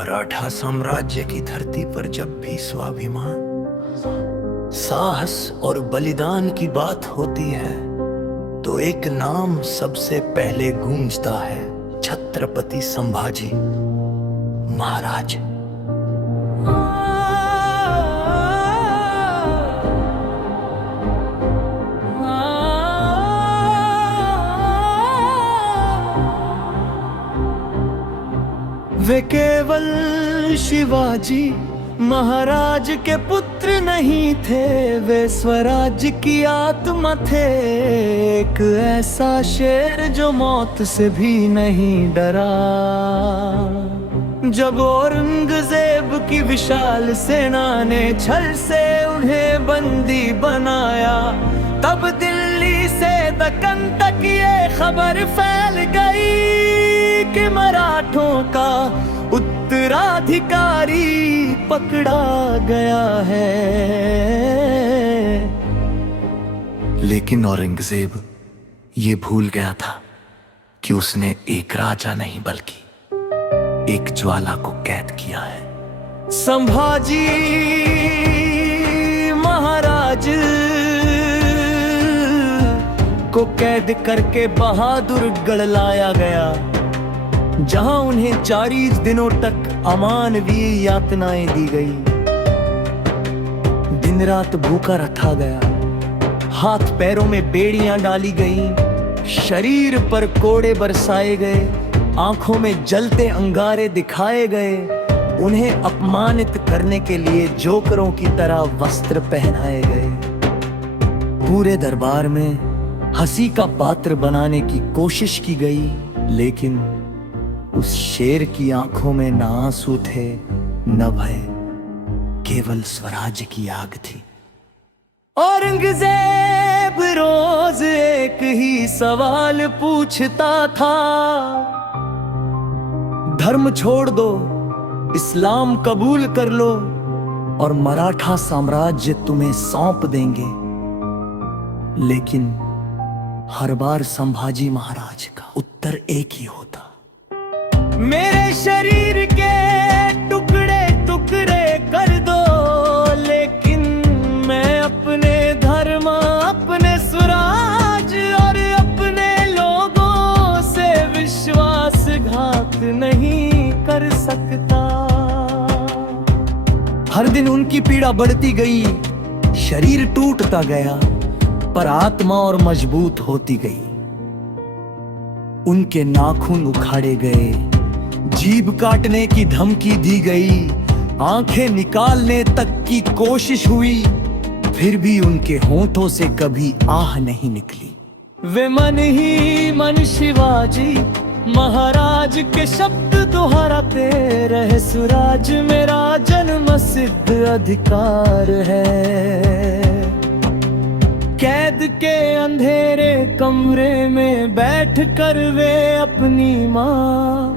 मराठा साम्राज्य की धरती पर जब भी स्वाभिमान, साहस और बलिदान की बात होती है तो एक नाम सबसे पहले गूंजता है, छत्रपति संभाजी महाराज। वे केवल शिवाजी महाराज के पुत्र नहीं थे, वे स्वराज्य की आत्मा थे। एक ऐसा शेर जो मौत से भी नहीं डरा। जब औरंगजेब की विशाल सेना ने छल से उन्हें बंदी बनाया, तब दिल्ली से दक्कन तक ये खबर फैल गई कि मराठों का उत्तराधिकारी पकड़ा गया है। लेकिन औरंगजेब ये भूल गया था कि उसने एक राजा नहीं बल्कि एक ज्वाला को कैद किया है। संभाजी महाराज को कैद करके बहादुरगढ़ लाया गया, जहां उन्हें 40 दिनों तक अमानवीय यातनाएं दी गई। दिन रात भूखा रखा गया, हाथ पैरों में बेड़ियां डाली गईं, शरीर पर कोड़े बरसाए गए, आंखों में जलते अंगारे दिखाए गए। उन्हें अपमानित करने के लिए जोकरों की तरह वस्त्र पहनाए गए। पूरे दरबार में हंसी का पात्र बनाने की कोशिश की गई, लेकिन उस शेर की आंखों में न आंसू थे न भय, केवल स्वराज्य की आग थी। औरंगजेब रोज एक ही सवाल पूछता था, धर्म छोड़ दो, इस्लाम कबूल कर लो और मराठा साम्राज्य तुम्हें सौंप देंगे। लेकिन हर बार संभाजी महाराज का उत्तर एक ही होता, मेरे शरीर के टुकड़े टुकड़े कर दो, लेकिन मैं अपने धर्म, अपने स्वराज और अपने लोगों से विश्वासघात नहीं कर सकता। हर दिन उनकी पीड़ा बढ़ती गई, शरीर टूटता गया, पर आत्मा और मजबूत होती गई। उनके नाखून उखाड़े गए, जीभ काटने की धमकी दी गई, आंखें निकालने तक की कोशिश हुई, फिर भी उनके होठों से कभी आह नहीं निकली। वे मन ही मन शिवाजी महाराज के शब्द दोहराते रहे, स्वराज मेरा जन्म सिद्ध अधिकार है। कैद के अंधेरे कमरे में बैठ कर वे अपनी माँ,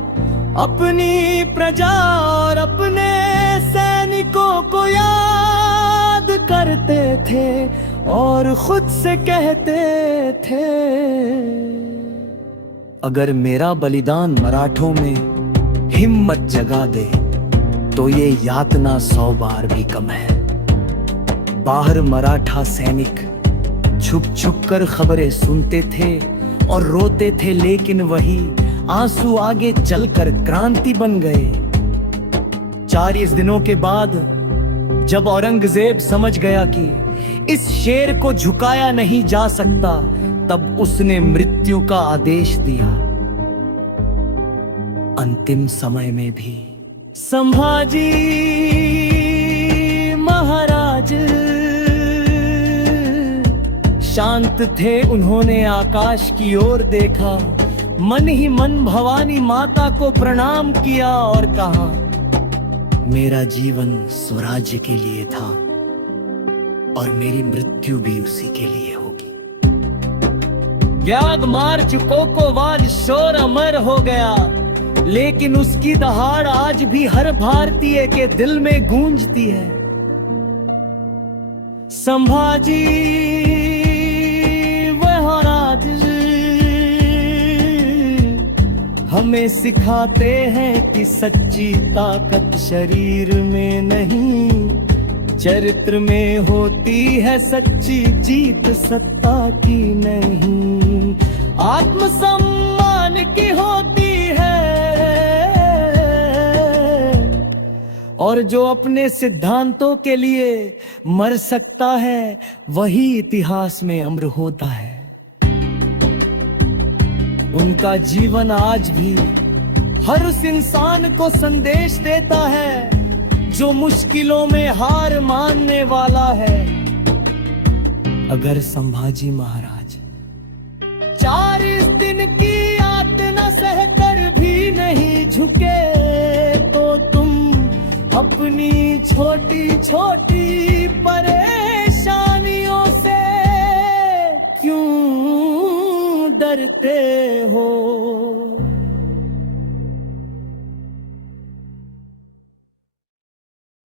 अपनी प्रजा और अपने सैनिकों को याद करते थे और खुद से कहते थे, अगर मेरा बलिदान मराठों में हिम्मत जगा दे तो ये यातना 100 बार भी कम है। बाहर मराठा सैनिक छुप छुप कर खबरें सुनते थे और रोते थे, लेकिन वही आंसू आगे चलकर क्रांति बन गए। 40 दिनों के बाद जब औरंगजेब समझ गया कि इस शेर को झुकाया नहीं जा सकता, तब उसने मृत्यु का आदेश दिया। अंतिम समय में भी संभाजी महाराज शांत थे। उन्होंने आकाश की ओर देखा, मन ही मन भवानी माता को प्रणाम किया और कहा, मेरा जीवन स्वराज्य के लिए था और मेरी मृत्यु भी उसी के लिए होगी। त्याग मार्च कोकोवाद शोर अमर हो गया, लेकिन उसकी दहाड़ आज भी हर भारतीय के दिल में गूंजती है। संभाजी महाराज हम हमें सिखाते हैं कि सच्ची ताकत शरीर में नहीं, चरित्र में होती है सच्ची जीत, सत्ता की नहीं। आत्मसम्मान की होती है, और जो अपने सिद्धांतों के लिए मर सकता है वही इतिहास में अमर होता है। उनका जीवन आज भी हर उस इंसान को संदेश देता है जो मुश्किलों में हार मानने वाला है। अगर संभाजी महाराज 40 दिन की यातना सहकर भी नहीं झुके, तो तुम अपनी छोटी छोटी परेशानियों से क्यों डरते हो?